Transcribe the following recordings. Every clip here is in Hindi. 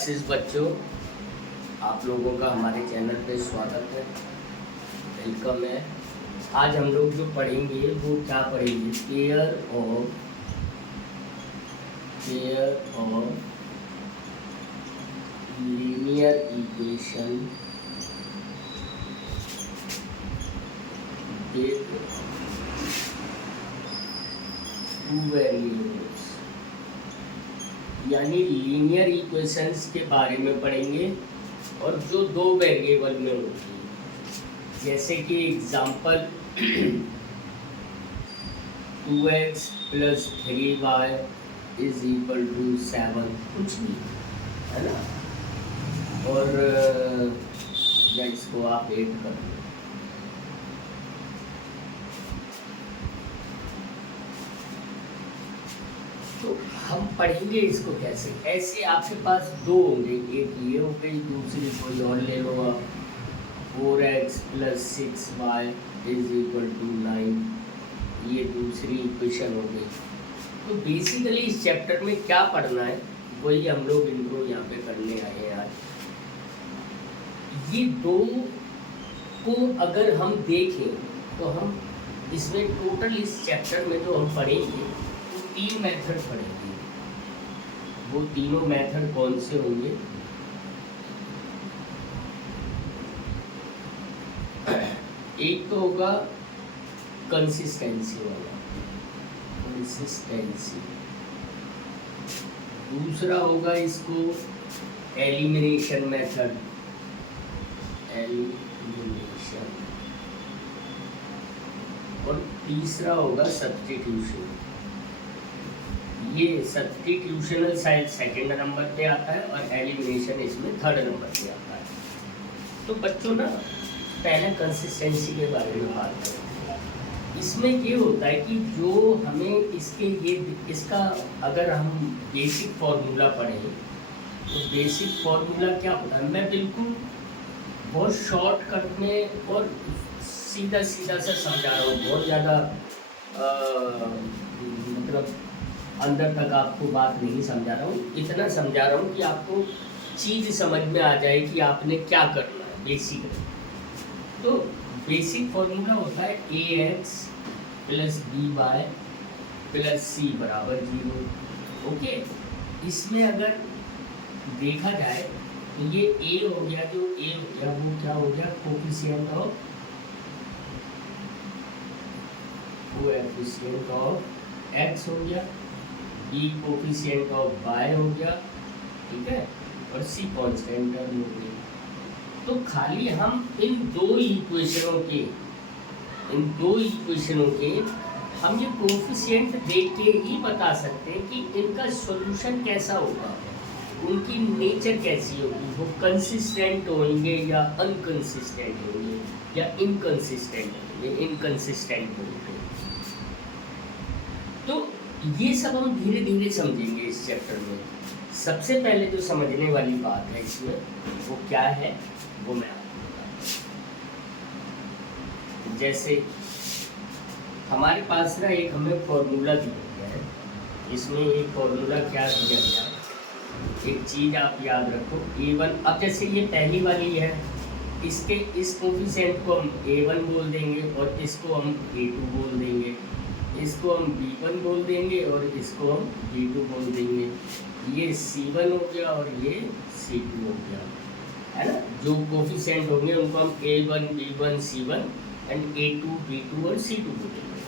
क्लासेस बच्चों, आप लोगों का हमारे चैनल पे स्वागत है, वेलकम है। आज हम लोग जो पढ़ेंगे वो क्या पढ़ेंगे, pair of linear equation with two variables, यानी लीनियर इक्वेशंस के बारे में पढ़ेंगे और जो दो वेरिएबल में होती है। जैसे कि एग्जांपल 2x + 3y = 7, कुछ भी है ना। और या इसको आप 8 कर दो। तो हम पढ़ेंगे इसको कैसे। ऐसे आपके पास दो होंगे, एक ये हो गई, दूसरी कोई और ले लो आप। 4x + 6y = 9, ये दूसरी इक्वेशन हो गई। तो बेसिकली इस चैप्टर में क्या पढ़ना है वही हम लोग इनको यहाँ पे करने आए हैं आज। ये दो को अगर हम देखें तो हम इसमें टोटल इस चैप्टर में जो हम पढ़ेंगे वो 3 मेथड पढ़ेंगे। वो तीनों मेथड कौन से होंगे? एक तो होगा कंसिस्टेंसी वाला, कंसिस्टेंसी। दूसरा होगा इसको एलिमिनेशन मेथड, एलिमिनेशन। और तीसरा होगा सब्स्टिट्यूशन। ये सब्स्टिट्यूशनल शायद सेकंड नंबर पे आता है और एलिमिनेशन इसमें थर्ड नंबर पे आता है। तो बच्चों ना पहले कंसिस्टेंसी के बारे में बात करें। इसमें ये होता है कि जो हमें इसका अगर हम बेसिक फॉर्मूला पढ़ें तो बेसिक फॉर्मूला क्या होता है, मैं बिल्कुल बहुत शॉर्टकट में और सीधा सीधा सा समझा रहा हूँ, बहुत ज़्यादा मतलब अंदर तक आपको बात नहीं समझा रहा हूँ। इतना समझा रहा हूँ कि आपको चीज़ समझ में आ जाए कि आपने क्या करना है बेसिकली। तो बेसिक फॉर्मूला होता है ax + by + c = 0। ओके, इसमें अगर देखा जाए तो ये a हो गया, जो a हो गया वो क्या हो गया, कोफिशिएंट ऑफ x हो गया, b कोफिशिएंट ऑफ y हो गया, ठीक है, और c कांस्टेंट टर्म हो गई। तो खाली हम इन दो इक्वेशनों के हम ये कोफिशिएंट देख के ही बता सकते हैं कि इनका सॉल्यूशन कैसा होगा, उनकी नेचर कैसी होगी, वो कंसिस्टेंट होंगे या अनकंसिस्टेंट होंगे या इनकंसिस्टेंट होंगे। तो ये सब हम धीरे धीरे समझेंगे इस चैप्टर में। सबसे पहले जो समझने वाली बात है इसमें वो क्या है, वो मैं आपको बताता हूँ। जैसे हमारे पास ना एक हमें फॉर्मूला दिया गया है, इसमें एक फॉर्मूला क्या दिया गया, एक चीज़ आप याद रखो, a1। अब जैसे ये पहली वाली है, इसके इस कोफिशिएंट को हम a1 बोल देंगे और इसको हम a2 बोल देंगे, इसको हम b1 बोल देंगे और इसको हम b2 बोल देंगे। ये c1 हो गया और ये c2 हो गया, है ना। जो कोफिशिएंट होंगे उनको हम a1 b1 c1 and a2 b2 और c2 बोलेंगे।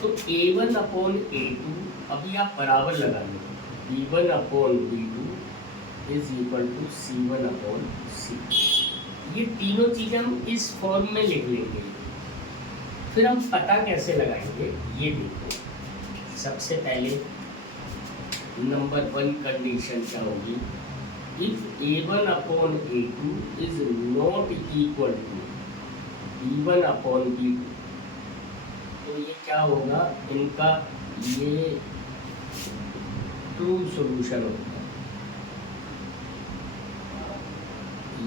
तो a1/a2 अभी आप बराबर लगा लो, b1/b2 = c1/c। ये तीनों चीज़ें हम इस फॉर्म में लिख लेंगे। फिर हम पता कैसे लगाएंगे ये देखो। सबसे पहले नंबर 1 कंडीशन क्या होगी, if a1/a2 is not equal to b1/b2, तो ये क्या होगा, इनका ये ट्रू सॉल्यूशन होगा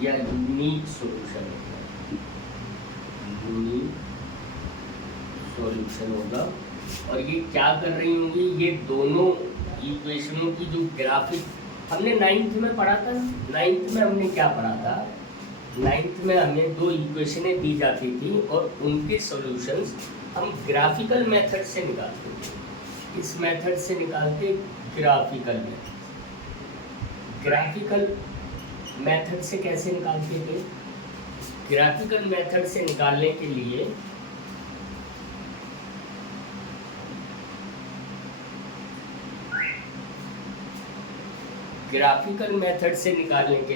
या यूनिक सॉल्यूशन होगा, यूनिक सॉल्यूशन होगा। और ये क्या कर रही होंगी, ये दोनों इक्वेशनों की जो ग्राफिक हमने नाइन्थ में पढ़ा था। नाइन्थ में हमने क्या पढ़ा था? नाइन्थ में हमें दो इक्वेशनें दी जाती थी और उनके सॉल्यूशंस हम ग्राफिकल मेथड से निकालते थे। इस मेथड से निकालते, ग्राफिकल मेथड। ग्राफिकल मेथड से कैसे निकालते थे? ग्राफिकल मेथड से निकालने के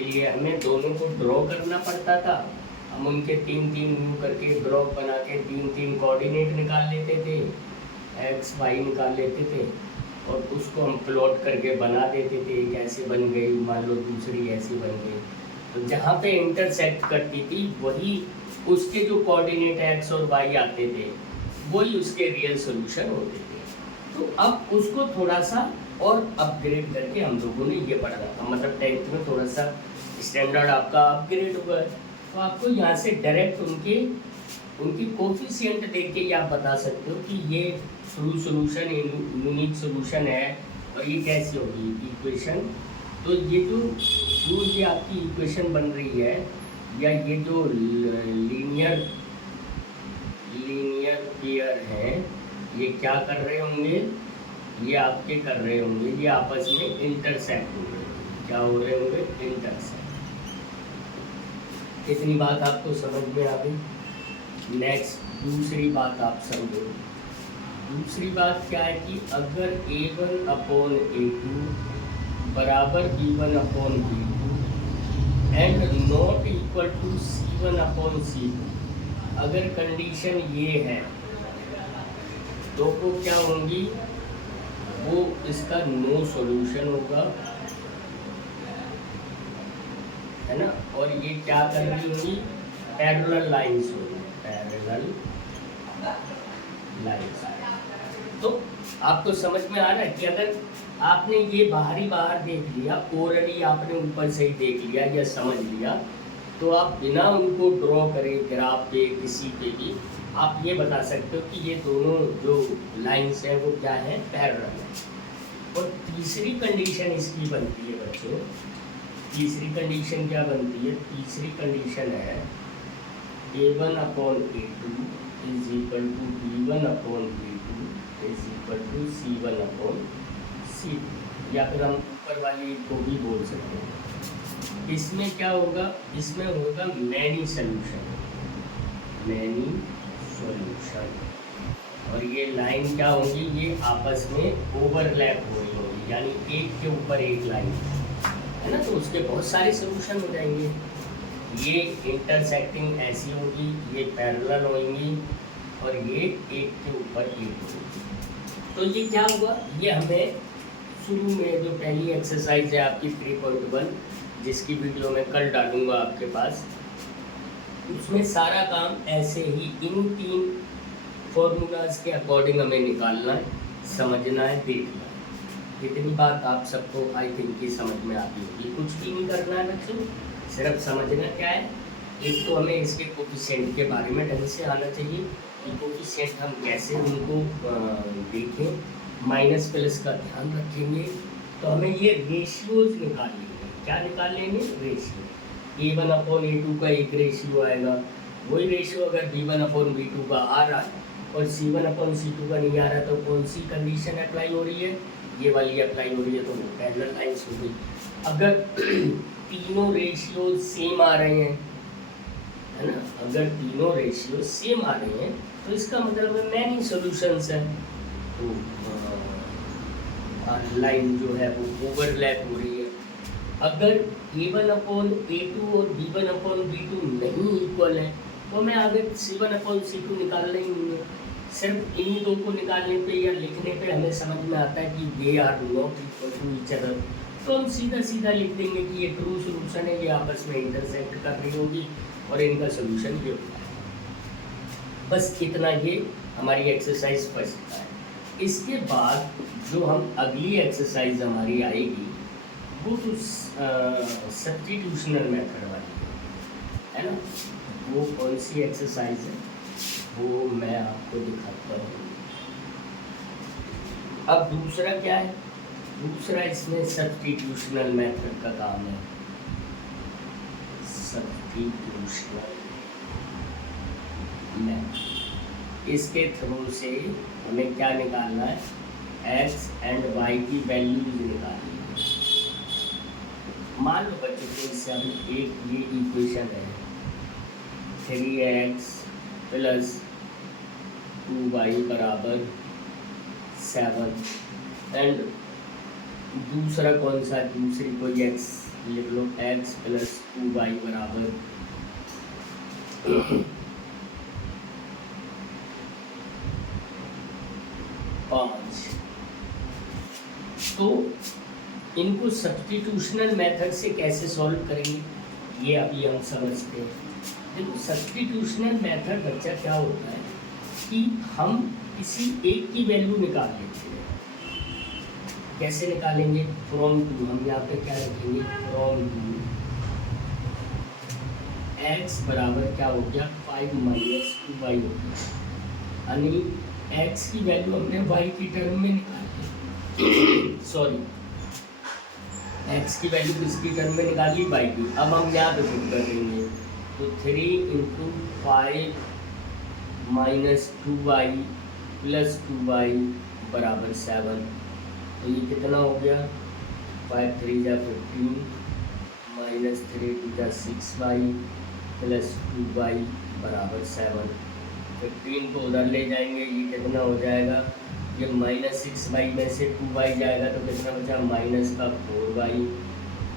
लिए हमें दोनों को ड्रॉ करना पड़ता था। हम उनके 3-3 व्यू करके ब्लॉक बना के 3-3 कोऑर्डिनेट निकाल लेते थे, एक्स वाई निकाल लेते थे और उसको हम प्लॉट करके बना देते थे। एक ऐसे बन गई, मान लो दूसरी ऐसी बन गई, तो जहाँ पे इंटरसेक्ट करती थी वही उसके जो कोऑर्डिनेट एक्स और वाई आते थे वही उसके रियल सॉल्यूशन होते थे। तो अब उसको थोड़ा सा और अपग्रेड करके हम लोगों ने ये पढ़ा था, मतलब 10th में थोड़ा सा स्टैंडर्ड आपका अपग्रेड हुआ है। तो आपको यहाँ से डायरेक्ट उनकी कोफिशिएंट देख के आप बता सकते हो कि ये ट्रू सॉल्यूशन, यूनिक सॉल्यूशन है और ये कैसी होगी इक्वेशन। तो ये ये आपकी इक्वेशन बन रही है, या ये जो लीनियर पेयर है, ये क्या कर रहे होंगे? ये आपके कर रहे होंगे, ये आपस में इंटरसेक्ट हो रहे होंगे। क्या हो रहे होंगे? इंटरसेक्ट। इतनी बात आपको समझ में आ गई। नेक्स्ट दूसरी बात आप समझो। दूसरी बात क्या है कि अगर A1/A2 बराबर B1/B2 and not equal to C1/C2, अगर कंडीशन ये है तो वो क्या होंगी? वो इसका नो सॉल्यूशन होगा, है ना। और ये क्या कर रही होगी? पैरेलल लाइंस होगी, पैरेलल लाइंस। तो आपको समझ में आ रहा है कि अगर आपने ये बाहर देख लिया, ओरली आपने ऊपर से ही देख लिया या समझ लिया, तो आप बिना उनको ड्रॉ करे ग्राफ पे किसी पे भी आप ये बता सकते हो कि ये दोनों जो लाइंस हैं वो क्या है? पैरेलल है। और तीसरी कंडीशन इसकी बनती है बच्चों, तीसरी कंडीशन क्या बनती है? तीसरी कंडीशन है A1/A2 is equal to B1/B2 is equal to C1/C2, या फिर हम ऊपर वाली को भी बोल सकते हैं। इसमें क्या होगा? इसमें होगा मैनी सॉल्यूशन, मैनी सॉल्यूशन। और ये लाइन क्या होगी? ये आपस में ओवरलैप हो रही होगी, यानी एक के ऊपर एक लाइन, है ना। तो उसके बहुत सारे सॉल्यूशन हो जाएंगे। ये इंटरसेक्टिंग ऐसी होगी, ये पैरेलल होंगी और ये एक के ऊपर एक होगी। तो ये क्या हुआ? ये हमें शुरू में जो पहली एक्सरसाइज है आपकी 3.1, जिसकी वीडियो मैं कल डालूंगा आपके पास, उसमें सारा काम ऐसे ही इन 3 फॉर्मूलाज के अकॉर्डिंग हमें निकालना है, समझना है, देखना है। इतनी बात आप सबको आई थिंक कि समझ में आती होगी। कुछ भी नहीं करना है बच्चों, सिर्फ समझना क्या है। एक तो हमें इसके कोफिशिएंट के बारे में ढंग से आना चाहिए कि कोफिशिएंट हम कैसे उनको देखें, माइनस प्लस का ध्यान रखेंगे। तो हमें ये रेशियोज निकाल लेंगे। क्या निकाल लेंगे? रेशियो। A1/A2 का एक रेशियो आएगा, वही रेशियो अगर B1/B2 का आ रहा है और C1/C2 का नहीं आ रहा, तो कौन सी कंडीशन अप्लाई हो रही है? ये वाली अप्लाई हो रही है, तो वो पैरेलल लाइंस हो गई। अगर तीनों रेशियो सेम आ रहे हैं, है ना, अगर तीनों रेशियो सेम आ रहे हैं तो इसका मतलब है मैनी सॉल्यूशंस है। तो लाइन जो है वो ओवरलैप हो रही है। अगर A1/A2 और B1/B2 नहीं इक्वल है तो मैं आगे C1/C2 निकालना ही नहीं है। सिर्फ इन्हीं दो को निकालने पे या लिखने पे हमें समझ में आता है कि they are not equal to each other, तो हम सीधा लिख देंगे कि ये ट्रू सॉल्यूशन है, ये आपस में इंटरसेक्ट कर रही होगी और इनका सॉल्यूशन ये होगा। बस इतना ये हमारी एक्सरसाइज फर्स्ट है। इसके बाद जो हम अगली एक्सरसाइज हमारी आएगी वो तो सब्स्टिट्यूशनल मेथड वाली है ना। वो कौन सी एक्सरसाइज है वो मैं आपको दिखाता हूँ। अब दूसरा क्या है? दूसरा इसमें सब्स्टिट्यूशनल मेथड का काम है। सब्स्टिट्यूशनल मेथड, इसके थ्रू से हमें क्या निकालना है, एक्स एंड वाई की वैल्यूज निकालनी है। मान लो बच्चों को इससे हम एक ये इक्वेशन है 3x प्लस 2y बराबर 7 एंड दूसरा कौन सा, दूसरी कोई x लिख लो, x प्लस 2y बराबर 5। तो इनको सब्स्टिट्यूशनल मेथड से कैसे सॉल्व करेंगे ये अभी हम समझते हैं। देखो सब्स्टिट्यूशनल मेथड बच्चा क्या होता है कि हम किसी एक की वैल्यू निकाल लेते हैं। कैसे निकालेंगे, फ्रॉम टू, हम यहाँ पे क्या रखेंगे, फ्रॉम टू x बराबर क्या हो गया 5 माइनस 2y हो गया, यानी x की वैल्यू हमने y की टर्म में निकाली, सॉरी x की वैल्यू किसकी टर्म में निकाली, y की। अब हम यहाँ पे पुट कर देंगे, तो 3 into 5 minus 2y plus 2y बराबर 7। तो ये कितना हो गया, 5 3 जा 15 माइनस 3 2 जा 6y प्लस 2y बराबर 7। 15 को उधर ले जाएंगे, ये कितना हो जाएगा, ये माइनस 6y में से 2y जाएगा तो कितना बचा, माइनस का 4y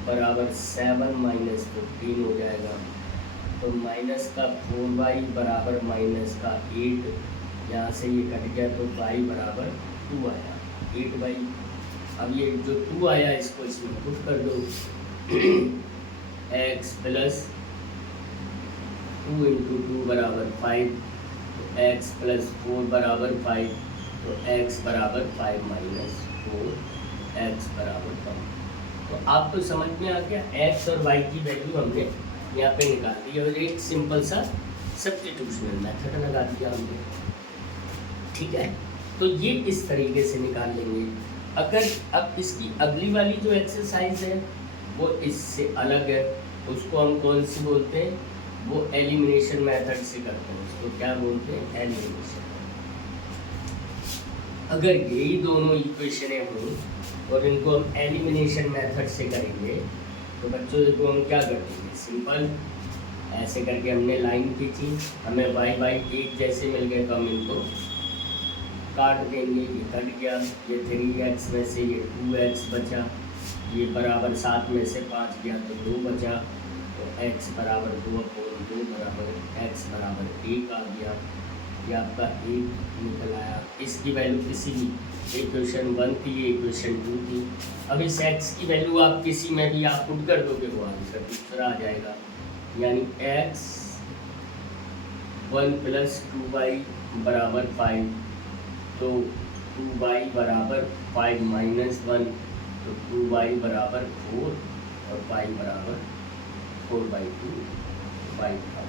बराबर 7 माइनस 15 हो जाएगा। तो माइनस का 4y बराबर माइनस का 8, यहाँ से ये कट गया तो y बराबर 2 आया, 8y। अब ये जो 2 आया इसको इसमें पुट कर दो, x प्लस 2 इंटू 2 बराबर 5, तो x प्लस 4 बराबर 5, तो x बराबर 5 माइनस 4, x बराबर 5। तो आपको समझ में आ गया, x और y की वैल्यू हमने यहाँ पे निकाल दी और एक सिंपल सा सब्स्टिट्यूशनल मेथड लगा दिया हमने, ठीक है। तो ये इस तरीके से निकाल लेंगे। अगर अब इसकी अगली वाली जो एक्सरसाइज है वो इससे अलग है, उसको हम कौन सी बोलते हैं, वो एलिमिनेशन मेथड से करते हैं, उसको क्या बोलते हैं, एलिमिनेशन। अगर यही दोनों इक्वेशनें हों और इनको हम एलिमिनेशन मेथड से करेंगे तो बच्चों इसको हम क्या कर देंगे, सिंपल ऐसे करके हमने लाइन खींची, हमें y एक जैसे मिल गए तो हम इनको काट देंगे, ये कट गया, ये 3x में से ये 2x बचा, ये बराबर 7 में से 5 गया तो 2 बचा, तो x बराबर 2/2 बराबर x बराबर 1 आ गया, ये आपका 1 निकल आया। इसकी वैल्यू किसी भी इक्वेशन 1 थी, ये इक्वेशन 2 थी। अब इस x की वैल्यू आप किसी में भी आप पुट कर दोगे वो आंसर दूसरा आ जाएगा, यानी x 1 प्लस 2y बराबर 5, तो 2y बराबर 5 माइनस 1, तो 2y बराबर 4 और y बराबर 4/2 5 था।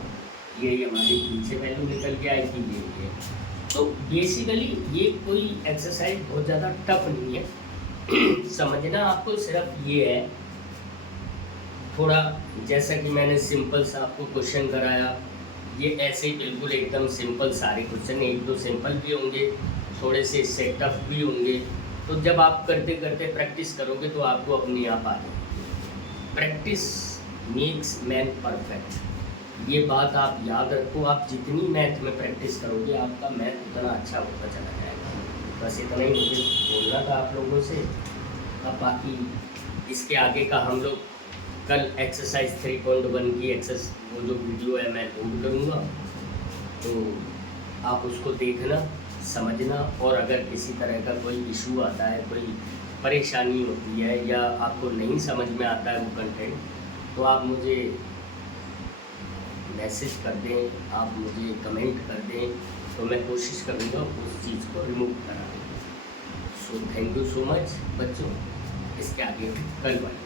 ये हमारी पीछे वैल्यू निकल के आई थी ये। तो बेसिकली ये कोई एक्सरसाइज बहुत ज़्यादा टफ नहीं है समझना आपको सिर्फ ये है, थोड़ा जैसा कि मैंने सिंपल सा आपको क्वेश्चन कराया, ये ऐसे ही बिल्कुल एकदम सिंपल सारे क्वेश्चन, 1-2 सिंपल भी होंगे, थोड़े से इससे टफ भी होंगे। तो जब आप करते करते प्रैक्टिस करोगे तो आपको अपने आप आ जाएगी। प्रैक्टिस मेक्स मैन परफेक्ट, ये बात आप याद रखो। आप जितनी मैथ में प्रैक्टिस करोगे आपका मैथ उतना अच्छा होता चला जाएगा। बस इतना ही मुझे बोलना था आप लोगों से। अब बाकी इसके आगे का हम लोग कल एक्सरसाइज 3.1 की वो जो वीडियो है मैं अपलोड करूँगा, तो आप उसको देखना समझना, और अगर किसी तरह का कोई इशू आता है, कोई परेशानी होती है या आपको नहीं समझ में आता है वो कंटेंट, तो आप मुझे मैसेज कर दें, आप मुझे कमेंट कर दें, तो मैं कोशिश करूँगा उस चीज़ को रिमूव करा। So thank you so much बच्चों। इसके आगे कल बात।